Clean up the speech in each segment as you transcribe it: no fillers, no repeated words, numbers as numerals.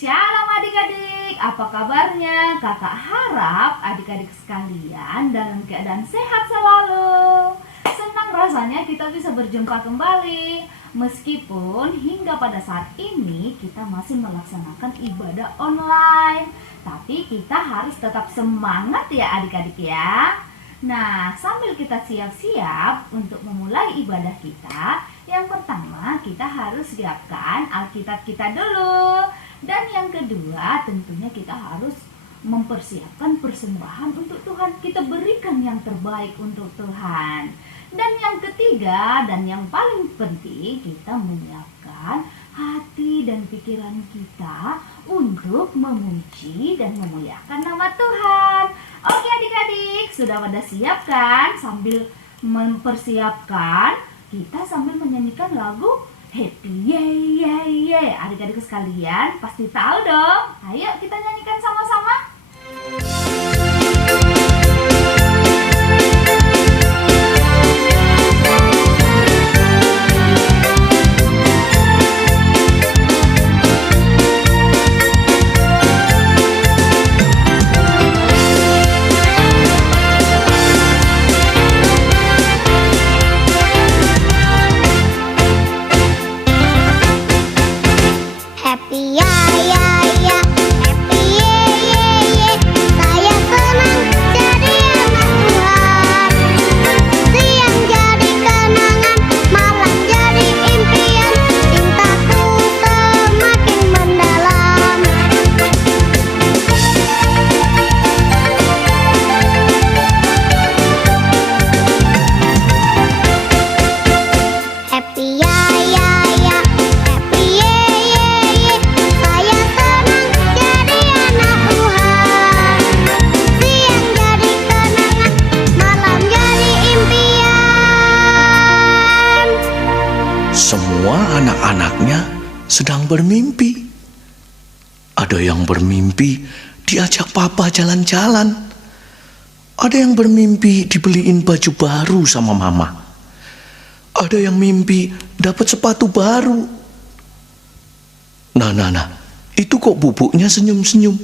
Shalom adik-adik, apa kabarnya? Kakak harap adik-adik sekalian dalam keadaan sehat selalu. Senang rasanya kita bisa berjumpa kembali. Meskipun hingga pada saat ini kita masih melaksanakan ibadah online, tapi kita harus tetap semangat ya adik-adik ya. Nah, sambil kita siap-siap untuk memulai ibadah kita, yang pertama kita harus siapkan Alkitab kita dulu. Dan yang kedua tentunya kita harus mempersiapkan persembahan untuk Tuhan. Kita berikan yang terbaik untuk Tuhan. Dan yang ketiga dan yang paling penting, kita menyiapkan hati dan pikiran kita untuk memuji dan memuliakan nama Tuhan. Oke adik-adik, sudah pada siap kan? Sambil mempersiapkan, kita sambil menyanyikan lagu Happy Yay Yay Yay. Adik-adik sekalian pasti tahu dong. Ayo kita nyanyikan sama-sama. Semua anak-anaknya sedang bermimpi. Ada yang bermimpi diajak papa jalan-jalan. Ada yang bermimpi dibeliin baju baru sama mama. Ada yang mimpi dapat sepatu baru. Nah, itu kok bubuknya senyum-senyum.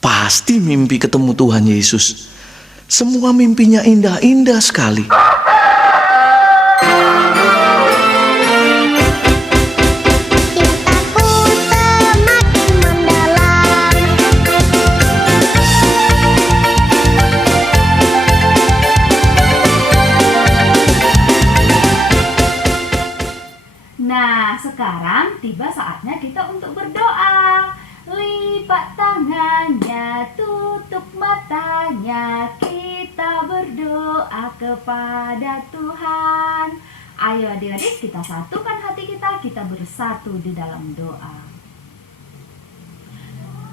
Pasti mimpi ketemu Tuhan Yesus. Semua mimpinya indah-indah sekali. Nah, sekarang tiba saatnya kita untuk berdoa. Lipat tangannya, tutup matanya, kita berdoa kepada Tuhan. Ayo adik-adik, kita satukan hati kita bersatu di dalam doa.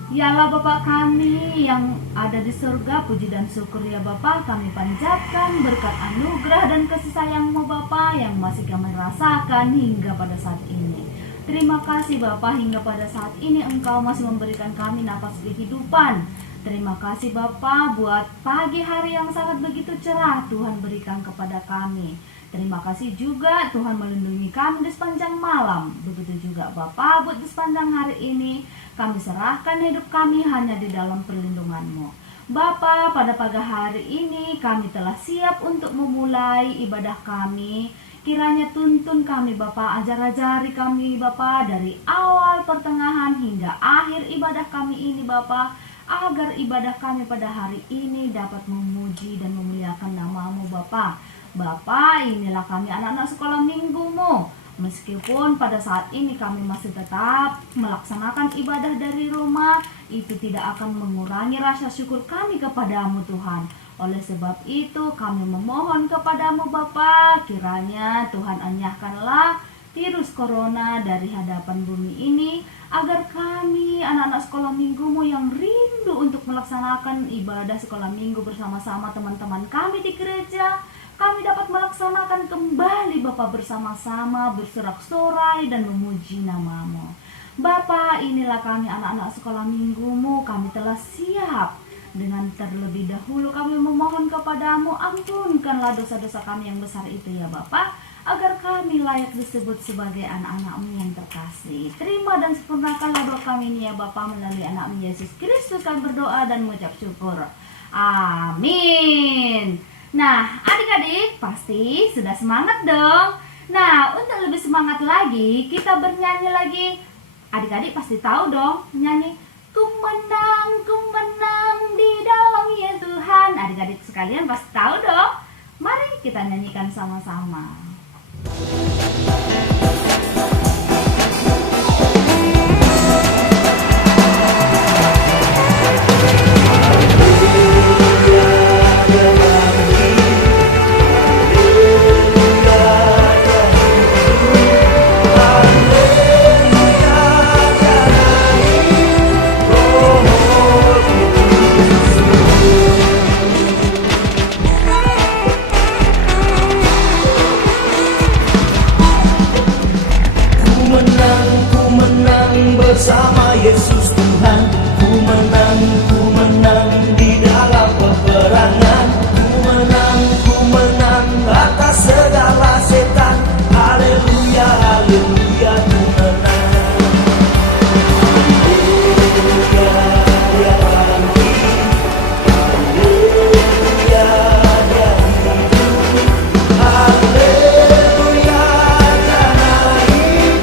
Ya Allah Bapa kami yang ada di surga, puji dan syukur ya Bapa, kami panjatkan berkat anugerah dan kasih sayang-Mu Bapa yang masih kami rasakan hingga pada saat ini. Terima kasih Bapa, hingga pada saat ini Engkau masih memberikan kami napas kehidupan. Terima kasih Bapa buat pagi hari yang sangat begitu cerah Tuhan berikan kepada kami. Terima kasih juga Tuhan melindungi kami di sepanjang malam. Begitu juga Bapa buat di sepanjang hari ini kami serahkan hidup kami hanya di dalam perlindungan-Mu. Bapa, pada pagi hari ini kami telah siap untuk memulai ibadah kami. Kiranya tuntun kami Bapa, ajar-ajari kami Bapa dari awal, pertengahan hingga akhir ibadah kami ini Bapa, agar ibadah kami pada hari ini dapat memuji dan memuliakan nama-Mu Bapa. Bapa, inilah kami anak-anak sekolah minggu-Mu. Meskipun pada saat ini kami masih tetap melaksanakan ibadah dari rumah, itu tidak akan mengurangi rasa syukur kami kepadamu Tuhan. Oleh sebab itu kami memohon kepadamu Bapa, kiranya Tuhan enyahkanlah virus corona dari hadapan bumi ini, agar kami anak-anak sekolah minggu-Mu yang rindu untuk melaksanakan ibadah sekolah minggu bersama-sama teman-teman kami di gereja, kami dapat melaksanakan kembali Bapa bersama-sama, bersorak-sorai dan memuji nama-Mu. Bapa, inilah kami anak-anak sekolah minggu-Mu, kami telah siap. Dengan terlebih dahulu kami memohon kepadamu, ampunkanlah dosa-dosa kami yang besar itu ya Bapa. agar kami layak disebut sebagai anak-anak-Mu yang terkasih. Terima dan sempurnakanlah doa kami ini ya Bapa, melalui anak-Mu Yesus Kristus kami berdoa dan mengucap syukur. Amin. Nah, adik-adik pasti sudah semangat dong. Nah, untuk lebih semangat lagi, kita bernyanyi lagi. Adik-adik pasti tahu dong nyanyi ku menang di dalam ya Tuhan. Adik-adik sekalian pasti tahu dong. Mari kita nyanyikan sama-sama. Bersama Yesus Tuhan, ku menang di dalam peperangan. Ku menang atas segala setan. Haleluya, haleluya, ku menang. Haleluya, dia bangkit. Haleluya, dia hidup. Haleluya, dia naik.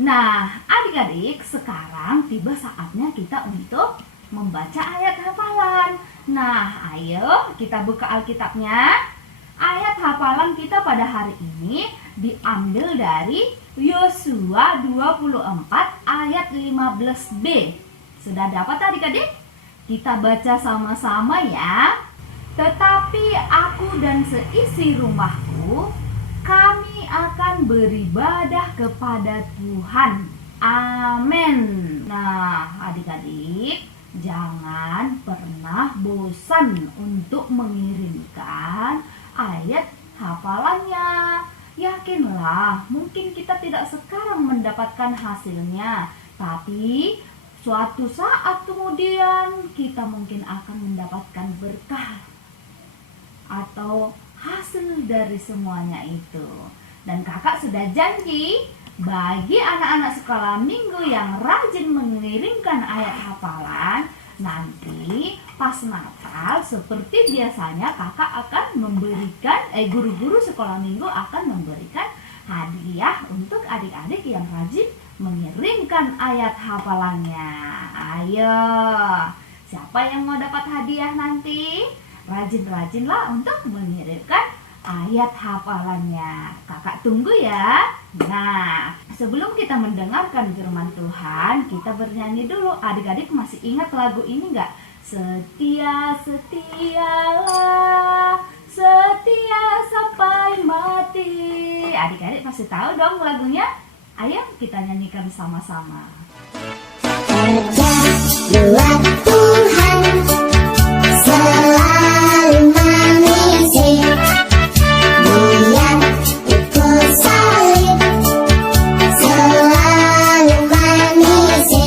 Nah, adik-adik, sekarang tiba saatnya kita untuk membaca ayat hafalan. Nah, ayo kita buka Alkitabnya. Ayat hafalan kita pada hari ini diambil dari Yosua 24 ayat 15b. Sudah dapat adik-adik? Kita baca sama-sama ya. Tetapi aku dan seisi rumahku, kami akan beribadah kepada Tuhan. Amin. Nah, adik-adik, jangan pernah bosan untuk mengirimkan ayat hafalannya. Yakinlah, mungkin kita tidak sekarang mendapatkan hasilnya, tapi suatu saat kemudian kita mungkin akan mendapatkan berkah atau hasil dari semuanya itu. Dan kakak sudah janji bagi anak-anak sekolah minggu yang rajin mengirimkan ayat hafalan, nanti pas Natal seperti biasanya kakak akan memberikan guru-guru sekolah minggu akan memberikan hadiah untuk adik-adik yang rajin mengirimkan ayat hafalannya. Ayo, siapa yang mau dapat hadiah nanti? Rajin-rajinlah untuk mengirimkan ayat hafalannya. Kakak tunggu ya. Nah, sebelum kita mendengarkan firman Tuhan, kita bernyanyi dulu. Adik-adik masih ingat lagu ini enggak? Setia, setialah, setia sampai mati. Adik-adik pasti tahu dong lagunya. Ayo kita nyanyikan sama-sama. Setia Tuhan selalu mengisi, Dia ikut salib selalu mengisi.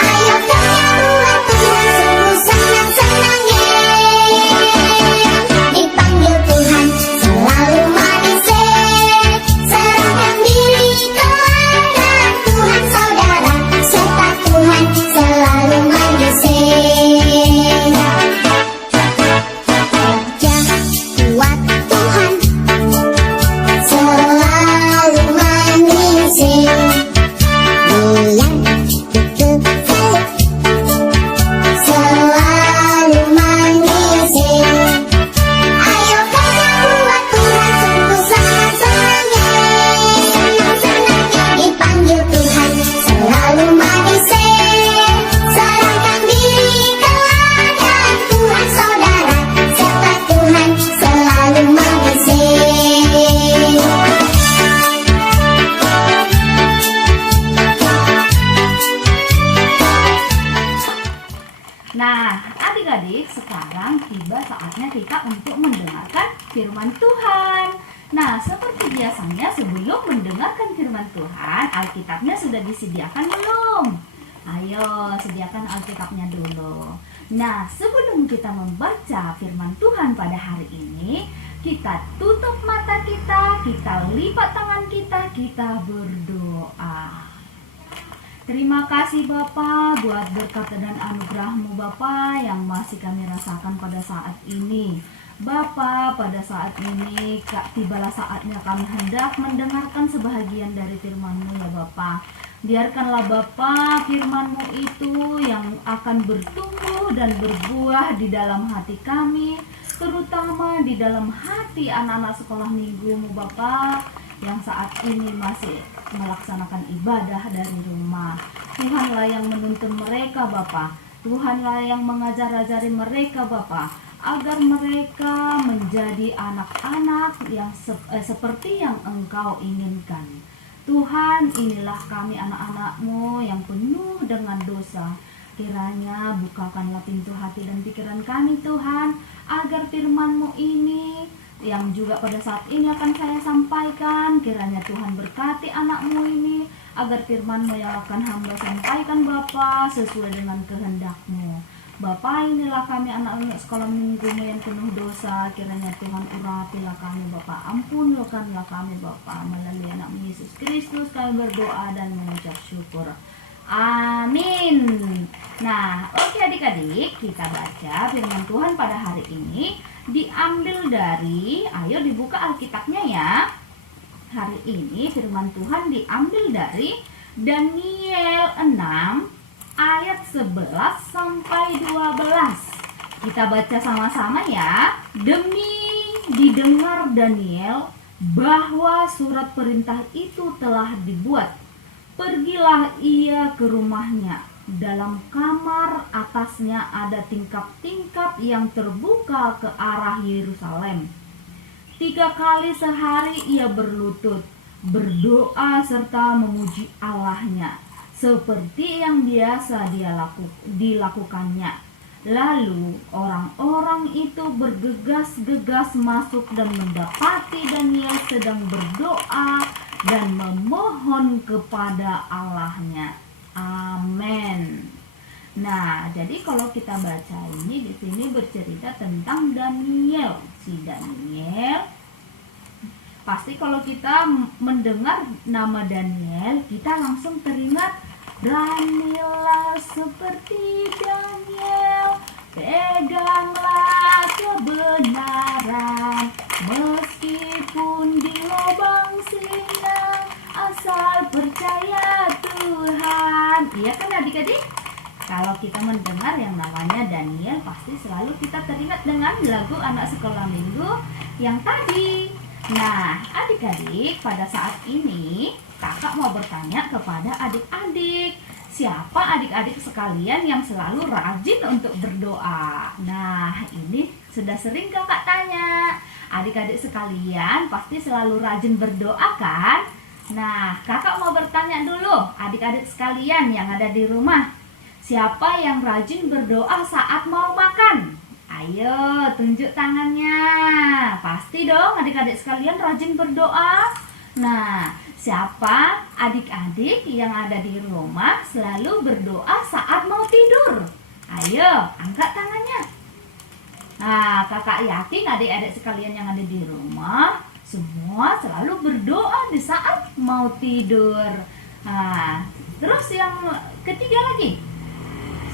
Ayo kaya buat Tuhan sungguh sangat senangnya, dipanggil Tuhan selalu mengisi. Serahkan diri kepada Tuhan saudara, serta Tuhan selalu mengisi. Nah, adik-adik, sekarang tiba saatnya kita untuk mendengarkan firman Tuhan. Nah, seperti biasanya sebelum mendengarkan firman Tuhan, Alkitabnya sudah disediakan belum? Ayo, sediakan Alkitabnya dulu. Nah, sebelum kita membaca firman Tuhan pada hari ini, kita tutup mata kita lipat tangan kita berdoa. Terima kasih Bapa buat berkat dan anugerah-Mu Bapa yang masih kami rasakan pada saat ini. Bapa, pada saat ini tibalah saatnya kami hendak mendengarkan sebahagian dari firman-Mu ya Bapa. Biarkanlah Bapa firman-Mu itu yang akan bertumbuh dan berbuah di dalam hati kami, terutama di dalam hati anak-anak sekolah minggu-Mu Bapa yang saat ini masih melaksanakan ibadah dari rumah. Tuhanlah yang menuntun mereka Bapa. Tuhanlah yang mengajar-ajari mereka Bapa, agar mereka menjadi anak-anak yang seperti yang Engkau inginkan. Tuhan, inilah kami anak-anak-Mu yang penuh dengan dosa. Kiranya bukakanlah pintu hati dan pikiran kami Tuhan, agar firman-Mu ini yang juga pada saat ini akan saya sampaikan, kiranya Tuhan berkati anak-Mu ini, agar firman-Mu yang akan hamba sampaikan Bapa sesuai dengan kehendak-Mu. Bapa, inilah kami anak-anak sekolah minggu-Mu yang penuh dosa. Kiranya Tuhan urapilah kami Bapa, ampunkanlah kami Bapa. Melalui anak-Mu Yesus Kristus kami berdoa dan mengucap syukur. Amin. Nah, oke adik-adik, kita baca firman Tuhan pada hari ini diambil dari, ayo dibuka Alkitabnya ya. Hari ini firman Tuhan diambil dari Daniel 6 ayat 11 sampai 12. Kita baca sama-sama ya. Demi didengar Daniel bahwa surat perintah itu telah dibuat, pergilah ia ke rumahnya. Dalam kamar atasnya ada tingkap-tingkap yang terbuka ke arah Yerusalem. 3 kali sehari ia berlutut, berdoa serta memuji Allahnya, seperti yang biasa dilakukannya. Lalu orang-orang itu bergegas-gegas masuk dan mendapati Daniel sedang berdoa dan memohon kepada Allahnya. Amin. Nah, jadi kalau kita baca ini di sini bercerita tentang Daniel. Si Daniel, pasti kalau kita mendengar nama Daniel, kita langsung teringat beranilah seperti Daniel, peganglah kebenaran, meskipun di lubang singa, asal percaya Tuhan. Iya kan adik-adik? Kalau kita mendengar yang namanya Daniel, pasti selalu kita teringat dengan lagu anak sekolah minggu yang tadi. Nah, adik-adik, pada saat ini kakak mau bertanya kepada adik-adik, siapa adik-adik sekalian yang selalu rajin untuk berdoa? Nah, ini sudah sering kakak tanya. Adik-adik sekalian pasti selalu rajin berdoa kan? Nah, kakak mau bertanya dulu, adik-adik sekalian yang ada di rumah, siapa yang rajin berdoa saat mau makan? Ayo, tunjuk tangannya. Pasti dong adik-adik sekalian rajin berdoa. Nah, siapa adik-adik yang ada di rumah selalu berdoa saat mau tidur? Ayo, angkat tangannya. Nah, kakak yakin adik-adik sekalian yang ada di rumah semua selalu berdoa di saat mau tidur. Nah, terus yang ketiga lagi,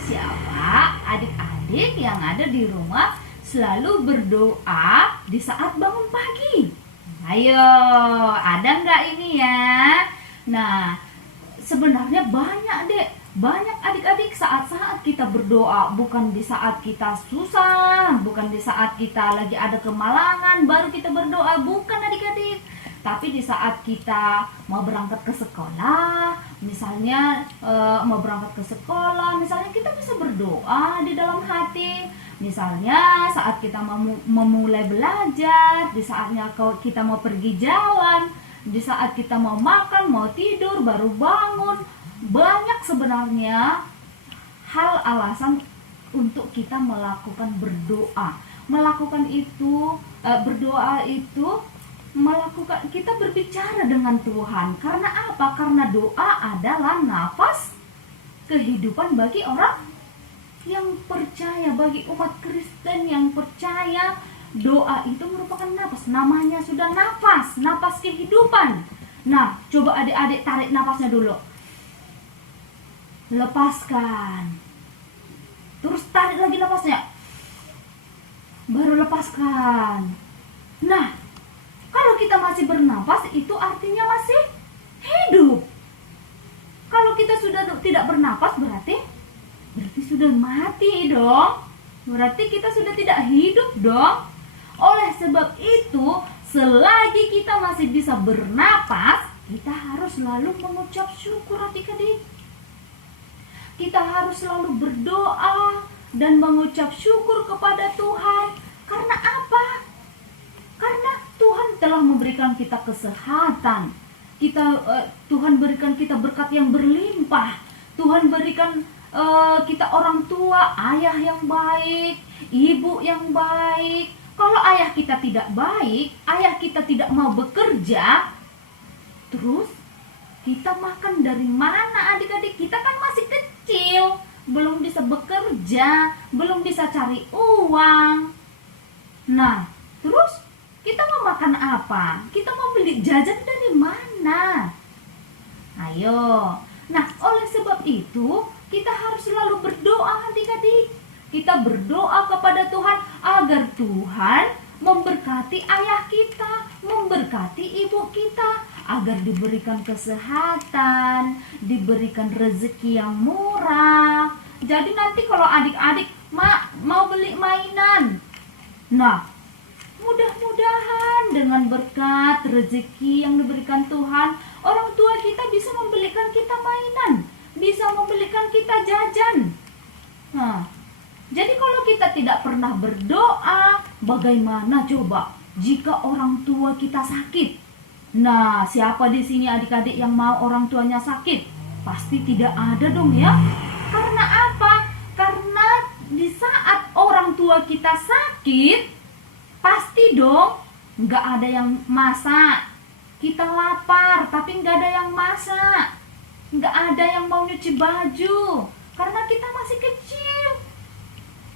siapa adik-adik yang ada di rumah selalu berdoa di saat bangun pagi? Ayo, ada nggak ini ya? Nah, sebenarnya banyak adik-adik saat-saat kita berdoa, bukan di saat kita susah, bukan di saat kita lagi ada kemalangan baru kita berdoa, bukan adik-adik. Tapi di saat kita mau berangkat ke sekolah, misalnya mau berangkat ke sekolah, misalnya kita bisa berdoa di dalam hati. Misalnya saat kita memulai belajar, di saatnya kita mau pergi jalan, di saat kita mau makan, mau tidur, baru bangun. Banyak sebenarnya hal alasan untuk kita melakukan berdoa. Melakukan itu, berdoa itu melakukan, kita berbicara dengan Tuhan. Karena apa? Karena doa adalah nafas kehidupan bagi orang yang percaya, bagi umat Kristen yang percaya. Doa itu merupakan napas, namanya sudah nafas, napas kehidupan. Nah, coba adik-adik tarik napasnya dulu. Lepaskan. Terus tarik lagi napasnya. Baru lepaskan. Nah, kalau kita masih bernapas itu artinya masih hidup. Kalau kita sudah tidak bernapas berarti sudah mati dong. Berarti kita sudah tidak hidup dong. Oleh sebab itu, selagi kita masih bisa bernapas, kita harus selalu mengucap syukur adik-adik. Kita harus selalu berdoa dan mengucap syukur kepada Tuhan. Karena apa? Karena Tuhan telah memberikan kita kesehatan. Tuhan berikan kita berkat yang berlimpah. Tuhan berikan kita orang tua, ayah yang baik, ibu yang baik. Kalau ayah kita tidak baik, ayah kita tidak mau bekerja, terus kita makan dari mana adik-adik? Kita kan masih kecil, belum bisa bekerja, belum bisa cari uang. Nah, terus kita mau makan apa? Kita mau beli jajan dari mana? Ayo. Nah, oleh sebab itu, kita harus selalu berdoa adik-adik. Kita berdoa kepada Tuhan agar Tuhan memberkati ayah kita, memberkati ibu kita, agar diberikan kesehatan, diberikan rezeki yang murah. Jadi nanti kalau adik-adik mau beli mainan, nah, mudah-mudahan dengan berkat rezeki yang diberikan Tuhan, orang tua kita bisa membelikan kita mainan, bisa membelikan kita jajan. Nah, jadi kalau kita tidak pernah berdoa, bagaimana coba jika orang tua kita sakit? Nah, siapa di sini adik-adik yang mau orang tuanya sakit? Pasti tidak ada dong ya. Karena apa? Karena di saat orang tua kita sakit, pasti dong nggak ada yang masak. Kita lapar tapi nggak ada yang masak. Nggak ada yang mau nyuci baju. Karena kita masih kecil.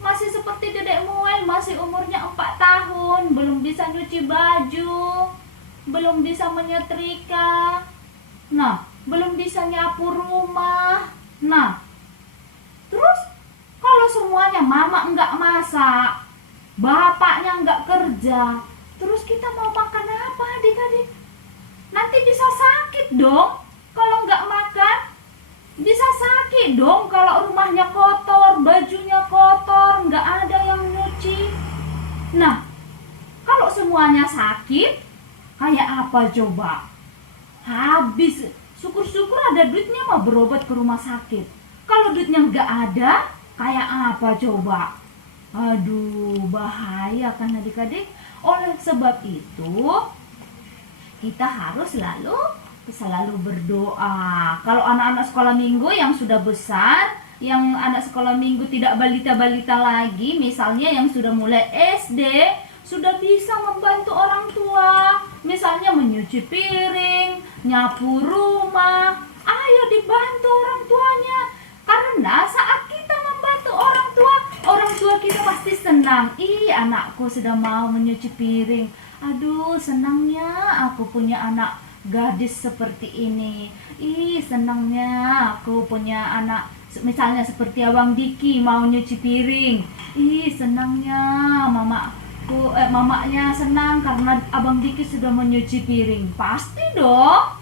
Masih seperti Dedek Muel, masih umurnya 4 tahun, belum bisa nyuci baju, belum bisa menyetrika, nah, belum bisa nyapu rumah. Nah, terus kalau semuanya mama enggak masak, bapaknya enggak kerja, terus kita mau makan apa adik-adik? Nanti bisa sakit dong kalau enggak makan. Bisa sakit dong kalau rumahnya kotor, bajunya kotor, nggak ada yang nyuci. Nah, kalau semuanya sakit, kayak apa coba? Habis, syukur-syukur ada duitnya mau berobat ke rumah sakit. Kalau duitnya nggak ada, kayak apa coba? Aduh, bahaya kan adik-adik. Oleh sebab itu, kita harus selalu berdoa. Kalau anak-anak sekolah minggu yang sudah besar, yang anak sekolah minggu tidak balita-balita lagi, misalnya yang sudah mulai SD, sudah bisa membantu orang tua, misalnya menyuci piring, nyapu rumah. Ayo dibantu orang tuanya. Karena saat kita membantu orang tua kita pasti senang. Ih, anakku sudah mau menyuci piring. Aduh, senangnya aku punya anak gadis seperti ini. Ih, senangnya aku punya anak misalnya seperti Abang Diki mau nyuci piring. Ih, senangnya mamanya senang karena Abang Diki sudah menyuci piring. Pasti dong.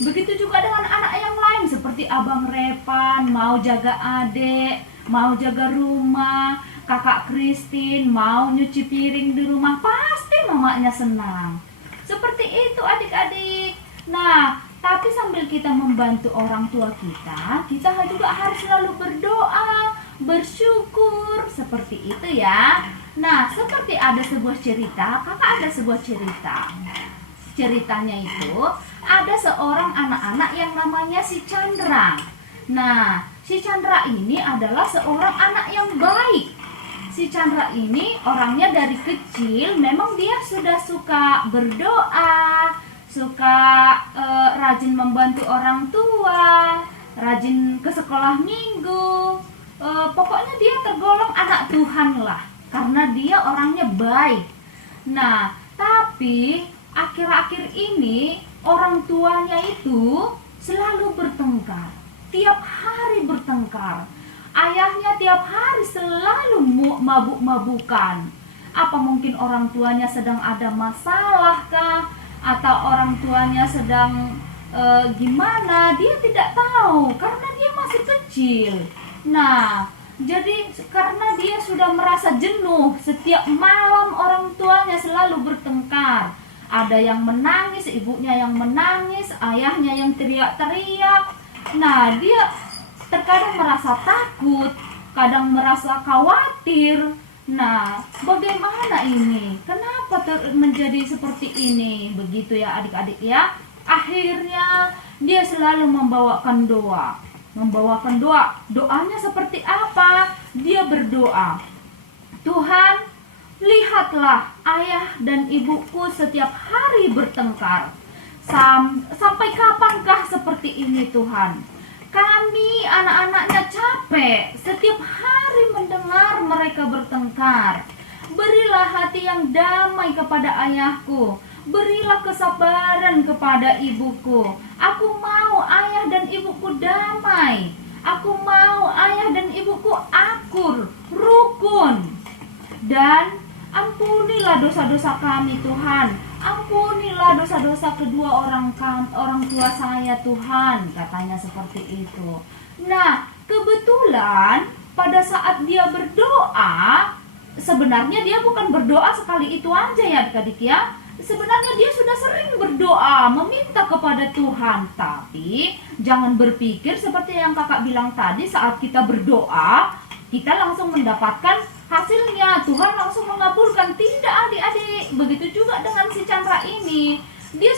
Begitu juga dengan anak yang lain seperti Abang Repan mau jaga adik, mau jaga rumah, Kakak Kristin mau nyuci piring di rumah. Pasti mamanya senang. Seperti itu adik-adik. Nah, tapi sambil kita membantu orang tua kita juga harus selalu berdoa, bersyukur. Seperti itu ya. Nah, seperti ada sebuah cerita, kakak ada sebuah cerita. Ceritanya itu, ada seorang anak-anak yang namanya si Chandra. Nah, si Chandra ini adalah seorang anak yang baik. Si Chandra ini orangnya dari kecil memang dia sudah suka berdoa, suka rajin membantu orang tua. rajin ke sekolah minggu. Pokoknya dia tergolong anak Tuhan lah, karena dia orangnya baik. Nah, tapi akhir-akhir ini orang tuanya itu selalu bertengkar, tiap hari bertengkar. Ayahnya tiap hari selalu mabuk-mabukan. Apa mungkin orang tuanya sedang ada masalah kah? Atau orang tuanya sedang gimana? Dia tidak tahu karena dia masih kecil. Nah, jadi karena dia sudah merasa jenuh, setiap malam orang tuanya selalu bertengkar. Ada yang menangis, ibunya yang menangis, ayahnya yang teriak-teriak. Nah, dia terkadang merasa takut, kadang merasa khawatir. Nah, bagaimana ini? Kenapa menjadi seperti ini? Begitu ya adik-adik ya. Akhirnya dia selalu membawakan doa. Doanya seperti apa? Dia berdoa, Tuhan, lihatlah ayah dan ibuku setiap hari bertengkar. Sampai kapankah seperti ini Tuhan? Kami anak-anaknya capek setiap hari mendengar mereka bertengkar. Berilah hati yang damai kepada ayahku. Berilah kesabaran kepada ibuku. Aku mau ayah dan ibuku damai. Aku mau ayah dan ibuku akur, rukun. Dan ampunilah dosa-dosa kami Tuhan. Ampunilah dosa-dosa kedua orang tua saya Tuhan, katanya seperti itu. Nah, kebetulan pada saat dia berdoa, sebenarnya dia bukan berdoa sekali itu aja ya adik-adik ya. Sebenarnya dia sudah sering berdoa, meminta kepada Tuhan. Tapi jangan berpikir seperti yang kakak bilang tadi, saat kita berdoa, kita langsung mendapatkan hasilnya, Tuhan langsung mengabulkan. Tidak adik-adik, begitu juga dengan si Chandra ini. Dia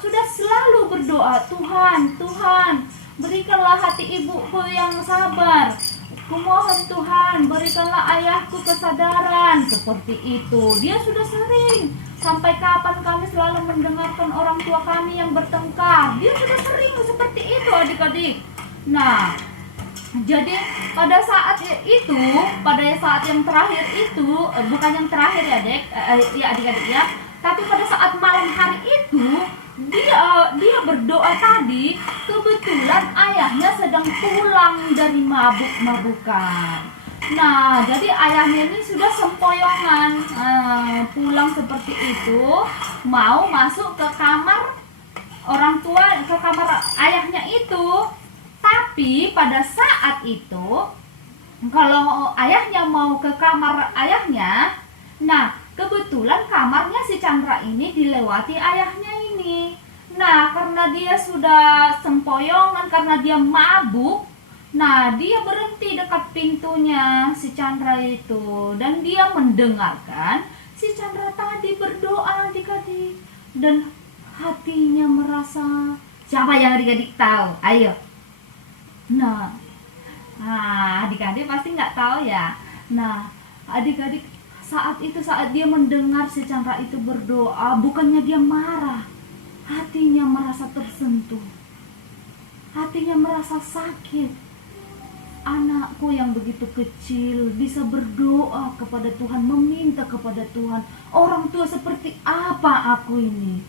sudah selalu berdoa, Tuhan, berikanlah hati ibuku yang sabar. Kumohon Tuhan, berikanlah ayahku kesadaran. Seperti itu, dia sudah sering. Sampai kapan kami selalu mendengarkan orang tua kami yang bertengkar. Dia sudah sering seperti itu adik-adik. Nah, jadi pada saat yang terakhir itu, bukan yang terakhir ya dek, ya adik-adik ya, tapi pada saat malam hari itu dia berdoa tadi, kebetulan ayahnya sedang pulang dari mabuk-mabukan. Nah, jadi ayahnya ini sudah sempoyongan, pulang seperti itu, mau masuk ke kamar orang tua, ke kamar ayahnya itu. Tapi pada saat itu, kalau ayahnya mau ke kamar ayahnya, nah kebetulan kamarnya si Chandra ini dilewati ayahnya ini. Nah, karena dia sudah sempoyongan, karena dia mabuk, nah dia berhenti dekat pintunya si Chandra itu. Dan dia mendengarkan si Chandra tadi berdoa adik-adik. Dan hatinya merasa, siapa yang adik-adik tahu? Ayo. Nah, adik-adik pasti nggak tahu ya. Nah, adik-adik saat dia mendengar si Chandra itu berdoa, bukannya dia marah, hatinya merasa tersentuh, hatinya merasa sakit. Anakku yang begitu kecil bisa berdoa kepada Tuhan, meminta kepada Tuhan. Orang tua seperti apa aku ini?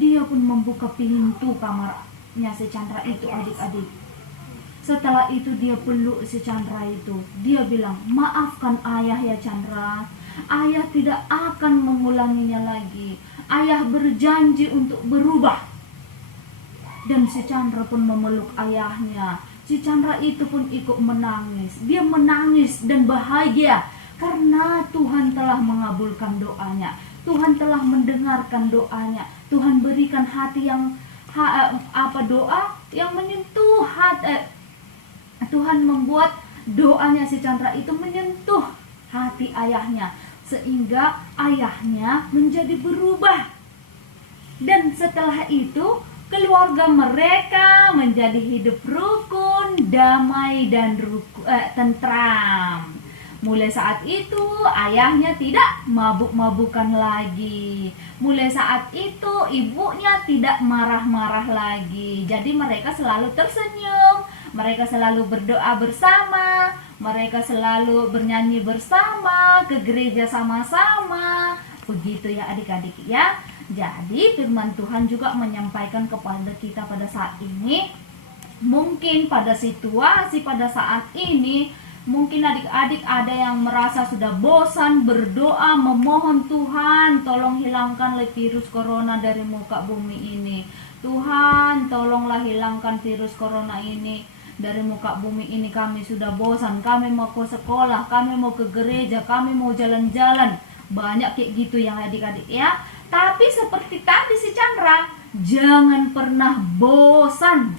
Dia pun membuka pintu kamarnya si Chandra itu adik-adik. Setelah itu dia peluk si Chandra itu. Dia bilang, maafkan ayah ya Chandra. Ayah tidak akan mengulanginya lagi. Ayah berjanji untuk berubah. Dan si Chandra pun memeluk ayahnya. Si Chandra itu pun ikut menangis. Dia menangis dan bahagia karena Tuhan telah mengabulkan doanya. Tuhan telah mendengarkan doanya. Tuhan berikan hati yang doa yang menyentuh hati. Tuhan membuat doanya si Chandra itu menyentuh hati ayahnya, sehingga ayahnya menjadi berubah. Dan setelah itu keluarga mereka menjadi hidup rukun, damai dan tentram. Mulai saat itu ayahnya tidak mabuk-mabukan lagi. Mulai saat itu ibunya tidak marah-marah lagi. Jadi mereka selalu tersenyum, mereka selalu berdoa bersama, mereka selalu bernyanyi bersama, ke gereja sama-sama. Begitu ya adik-adik ya. Jadi firman Tuhan juga menyampaikan kepada kita pada saat ini, mungkin pada situasi pada saat ini, mungkin adik-adik ada yang merasa sudah bosan berdoa memohon Tuhan, tolong hilangkanlah virus corona dari muka bumi ini. Tuhan, tolonglah hilangkan virus corona ini dari muka bumi ini. Kami sudah bosan, kami mau ke sekolah, kami mau ke gereja, kami mau jalan-jalan. Banyak kayak gitu ya adik-adik ya. Tapi seperti tadi si Chandra, jangan pernah bosan.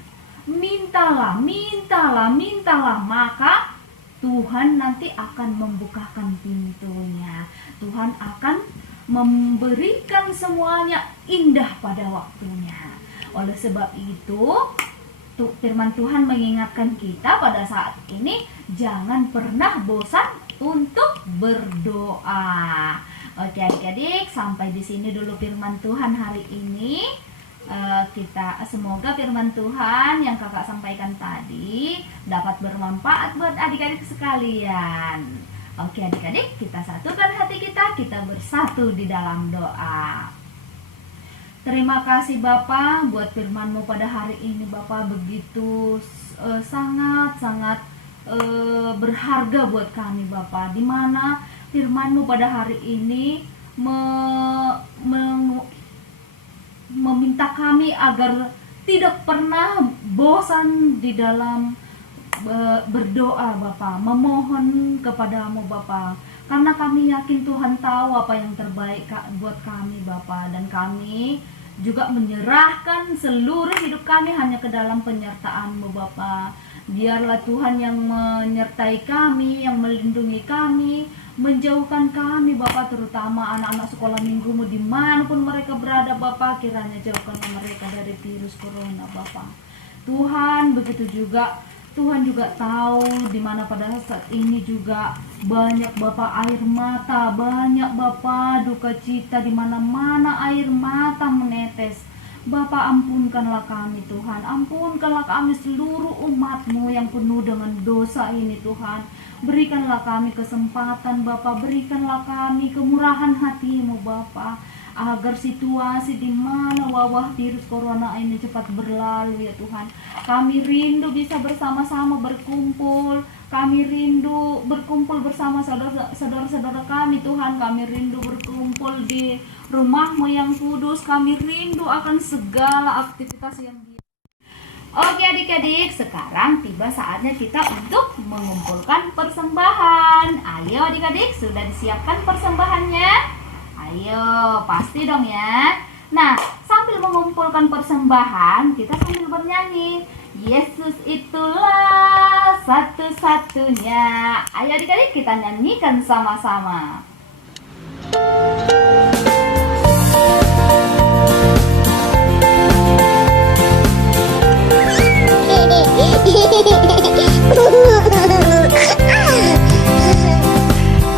Mintalah, mintalah, mintalah, maka Tuhan nanti akan membukakan pintunya. Tuhan akan memberikan semuanya indah pada waktunya. Oleh sebab itu, firman Tuhan mengingatkan kita pada saat ini, jangan pernah bosan untuk berdoa. Oke adik-adik, sampai di sini dulu firman Tuhan hari ini. Kita semoga firman Tuhan yang kakak sampaikan tadi dapat bermanfaat buat adik-adik sekalian. Oke adik-adik, kita satukan hati kita bersatu di dalam doa. Terima kasih Bapa buat firman-Mu pada hari ini. Bapa begitu sangat-sangat berharga buat kami Bapa, di mana firman-Mu pada hari ini meminta kami agar tidak pernah bosan di dalam berdoa Bapa, memohon kepadamu Bapa, karena kami yakin Tuhan tahu apa yang terbaik buat kami Bapa, dan kami juga menyerahkan seluruh hidup kami hanya ke dalam penyertaan-Mu Bapa. Biarlah Tuhan yang menyertai kami, yang melindungi kami, menjauhkan kami Bapa, terutama anak-anak sekolah minggu-Mu dimanapun mereka berada Bapa, kiranya jauhkanlah mereka dari virus corona Bapa. Tuhan, begitu juga Tuhan juga tahu di mana pada saat ini juga banyak Bapa air mata, banyak Bapa duka cita, di mana-mana air mata menetes. Bapa, ampunkanlah kami Tuhan, ampunkanlah kami seluruh umat-Mu yang penuh dengan dosa ini Tuhan. Berikanlah kami kesempatan Bapa, berikanlah kami kemurahan hati-Mu Bapa, agar situasi di mana wabah virus corona ini cepat berlalu ya Tuhan. Kami rindu bisa bersama-sama berkumpul, kami rindu berkumpul bersama saudara-saudara kami Tuhan. Kami rindu berkumpul di rumah-Mu yang kudus, kami rindu akan segala aktivitas yang Oke adik-adik, sekarang tiba saatnya kita untuk mengumpulkan persembahan. Ayo adik-adik, sudah disiapkan persembahannya? Ayo, pasti dong ya. Nah, sambil mengumpulkan persembahan, kita sambil bernyanyi, Yesus itulah satu-satunya. Ayo adik-adik, kita nyanyikan sama-sama.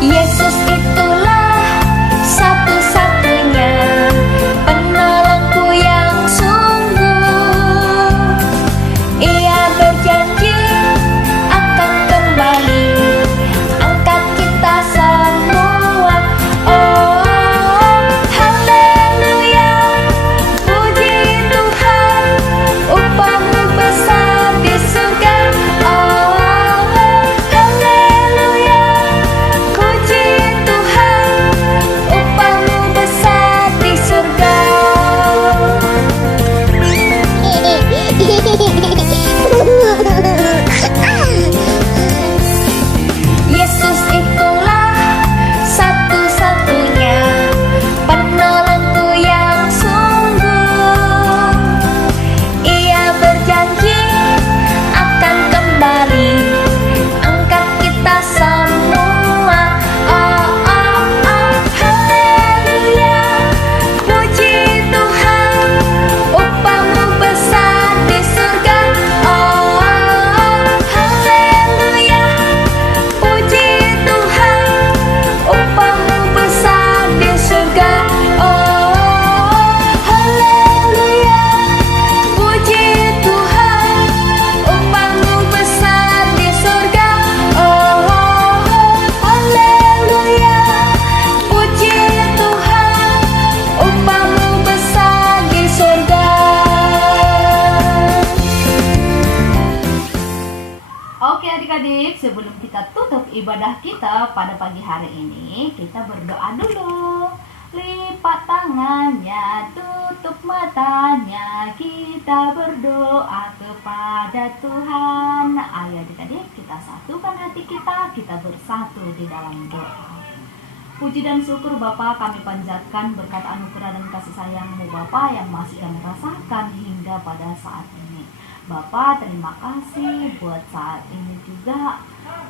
Yesus itulah satu-satunya penolongku yang sungguh. Ia berjanji akan kembali angkat kita semua. Oh, ibadah kita pada pagi hari ini, kita berdoa dulu. Lipat tangannya, tutup matanya, kita berdoa kepada Tuhan. Ayo adik-adik, kita satukan hati kita bersatu di dalam doa. Puji dan syukur Bapa kami panjatkan berkat anugerah dan kasih sayang-Mu Bapa yang masih kami rasakan hingga pada saat ini. Bapa, terima kasih buat saat ini juga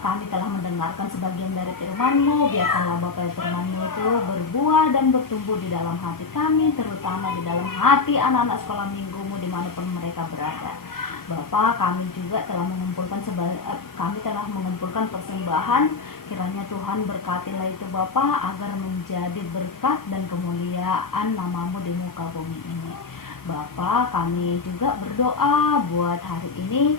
kami telah mendengarkan sebagian dari firman-Mu. Biarkanlah Bapa firman-Mu itu berbuah dan bertumbuh di dalam hati kami, terutama di dalam hati anak-anak sekolah minggu-Mu dimanapun mereka berada. Bapa, kami juga telah mengumpulkan persembahan. Kiranya Tuhan berkatilah itu Bapa agar menjadi berkat dan kemuliaan nama-Mu di muka bumi ini. Bapa, kami juga berdoa buat hari ini,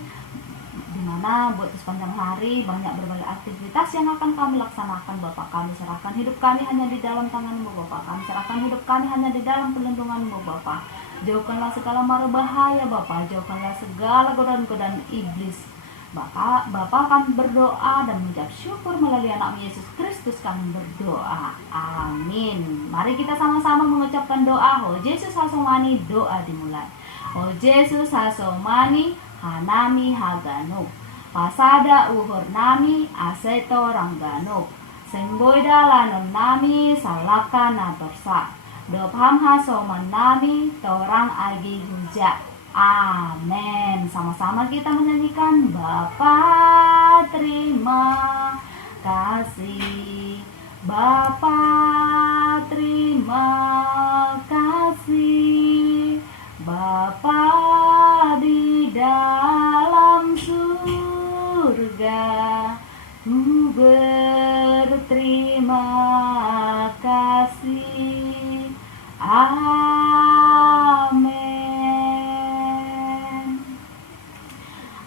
di mana buat sepanjang hari banyak berbagai aktivitas yang akan kami laksanakan. Bapa, kami serahkan hidup kami hanya di dalam tangan-Mu Bapa. Kami serahkan hidup kami hanya di dalam perlindungan-Mu Bapa. Jauhkanlah segala mara bahaya Bapa, jauhkanlah segala godaan-godaan iblis. Bapa kami berdoa dan mengucap syukur melalui anak Yesus Kristus kami berdoa. Amin. Mari kita sama-sama mengucapkan doa. Ho Yesus hasomani, doa dimulai. Ho Yesus hasomani, hanami haganuk. Pasada uhur nami, aseto rangganuk. Sengboida lanon nami, salakana bersa. Dopham hasoman nami, torang agi hujak. Amin. Sama-sama kita menyanyikan Bapa terima kasih, Bapa terima kasih, Bapa di dalam surga, ku berterima kasih. Amin.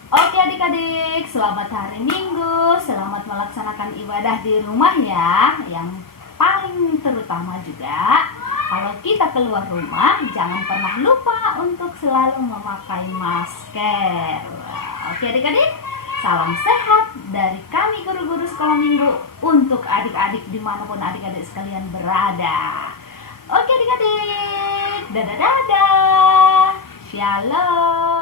Oke adik-adik, selamat hari Minggu, selamat melaksanakan ibadah di rumah ya. Yang paling terutama juga, kalau kita keluar rumah, jangan pernah lupa untuk selalu memakai masker. Oke adik-adik, salam sehat dari kami guru-guru sekolah minggu untuk adik-adik dimanapun adik-adik sekalian berada. Oke adik-adik, dadah-dadah, shalom.